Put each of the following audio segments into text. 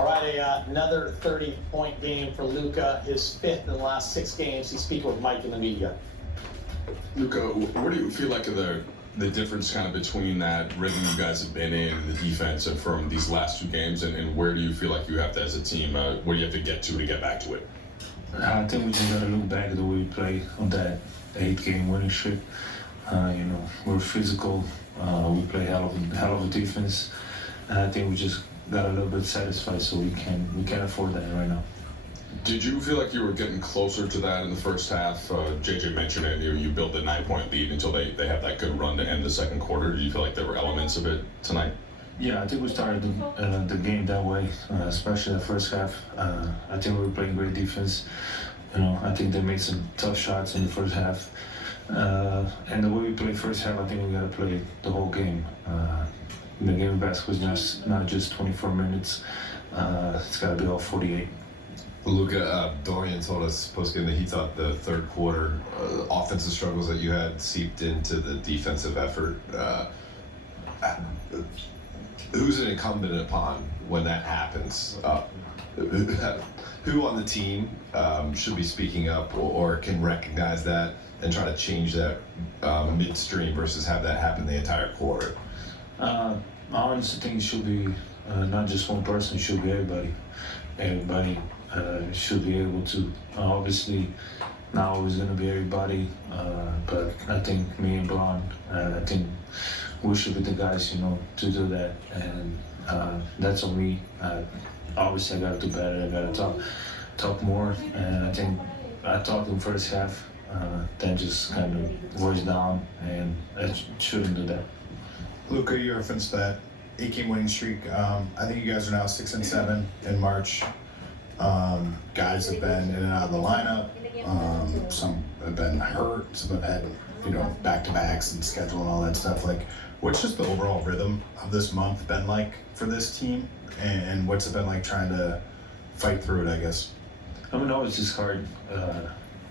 All right, another 30-point game for Luka, his fifth in the last 6 games. He's speaking with Mike in the media. Luka, what do you feel like the difference kind of between that rhythm you guys have been in, the defense, and from these last 2 games, and where do you feel like you have to, as a team, where do you have to get back to it? I think we just got to look back at the way we played on that 8-game winning streak. We're physical. We play hell of a defense. And I think we just got a little bit satisfied, so we can't afford that right now. Did you feel like you were getting closer to that in the first half? JJ mentioned it. You built a 9-point lead until they have that good run to end the second quarter. Did you feel like there were elements of it tonight? Yeah, I think we started the game that way, especially the first half. I think we were playing great defense. I think they made some tough shots in the first half. And the way we played first half, I think we got to play the whole game. The game of basketball is not just 24 minutes. It's got to be all 48. Luka, Dorian told us post-game that he thought the third quarter offensive struggles that you had seeped into the defensive effort. Who's it incumbent upon when that happens? Who on the team should be speaking up or can recognize that and try to change that midstream versus have that happen the entire quarter? I honestly think it should be not just one person, it should be everybody. Everybody should be able to. Obviously, not always going to be everybody, but I think me and Braun, I think we should be the guys, to do that. And that's on me. Obviously, I got to do better. I got to talk more. And I think I talked in the first half, then just kind of voice down, and I shouldn't do that. Luka, you referenced that 8-game winning streak. I think you guys are now 6-7 in March. Guys have been in and out of the lineup. Some have been hurt. Some have had, back-to-backs and schedule and all that stuff. Like, what's just the overall rhythm of this month been like for this team? And what's it been like trying to fight through it, I guess? It's just hard,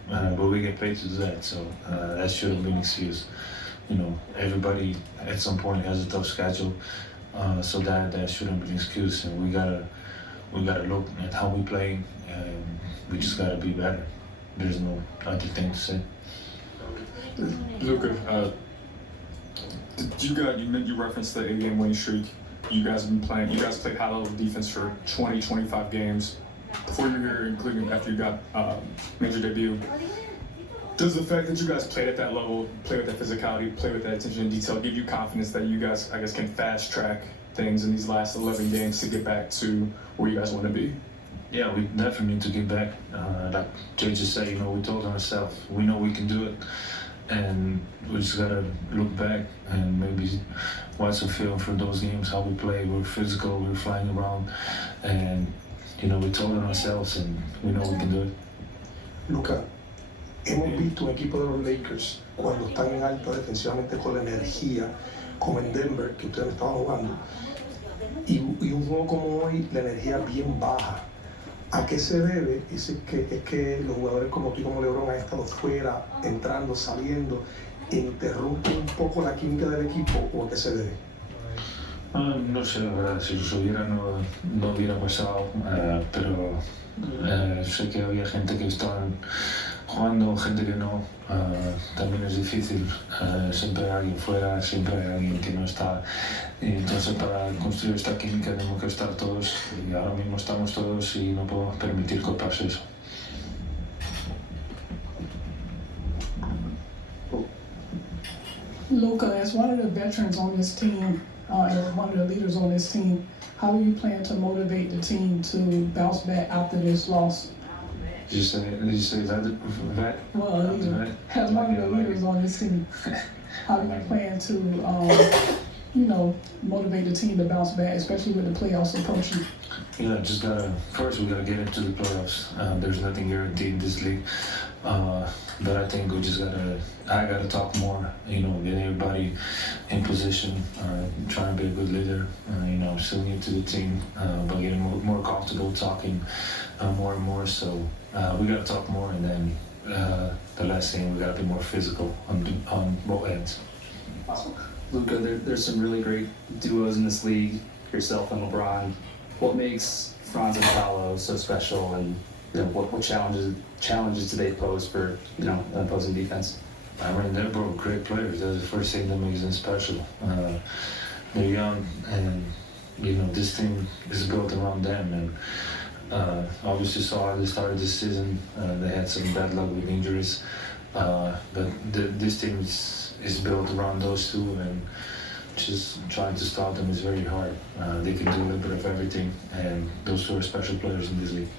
but we get paid to do that, so that shouldn't be an excuse. Everybody at some point has a tough schedule, so that shouldn't be an excuse. And we gotta look at how we play, and we just gotta be better. There's no other thing to say. Luka, you referenced the 8-game winning streak. You guys have been playing. You guys played high-level defense for 20, 25 games before you were here, including after you got major debut. Does the fact that you guys played at that level, play with that physicality, play with that attention to detail, give you confidence that you guys, I guess, can fast-track things in these last 11 games to get back to where you guys want to be? Yeah, we definitely need to get back. Like Jay just said, we told ourselves, we know we can do it. And we just gotta look back and maybe watch some film from those games, how we play. We're physical, we're flying around, and we told ourselves, and we know we can do it. Luka, hemos visto un equipo de los Lakers cuando están en alta defensivamente con la energía, como en Denver, que ustedes estaban jugando, y un juego como hoy, la energía bien baja. ¿A qué se debe? Es que los jugadores como tú y como LeBron han estado fuera, entrando, saliendo, interrumpen un poco la química del equipo, ¿o a qué se debe? No sé, la verdad, si lo subiera no hubiera pasado, pero sé que había gente que estaban jugando, gente que no. También es difícil, siempre hay alguien fuera, siempre hay alguien que no está. Y entonces para construir esta química tenemos que estar todos, y ahora mismo estamos todos y no podemos permitir que pase eso. Luka, as one of the veterans on this team, and one of the leaders on this team, how do you plan to motivate the team to bounce back after this loss? Did you say vet? Well, leader, as one of the leaders on this team, how do you plan to, motivate the team to bounce back, especially with the playoffs approaching? Yeah, first we gotta get into the playoffs. There's nothing guaranteed in this league. But I think I gotta talk more, get everybody in position, try and be a good leader, still new to the team, but getting more comfortable talking more and more. So we gotta talk more, and then the last thing, we gotta be more physical on both ends. Luka, there's some really great duos in this league, yourself and LeBron. what makes Franz and Paolo so special, and what challenges do they pose for the opposing defense? I mean, they're both great players. That's the first thing that makes them special. They're young, and this team is built around them. And obviously, saw how they started this season. They had some bad luck with injuries, but this team is built around those two, and just trying to stop them is very hard. They can do a little bit of everything, and those two are special players in this league.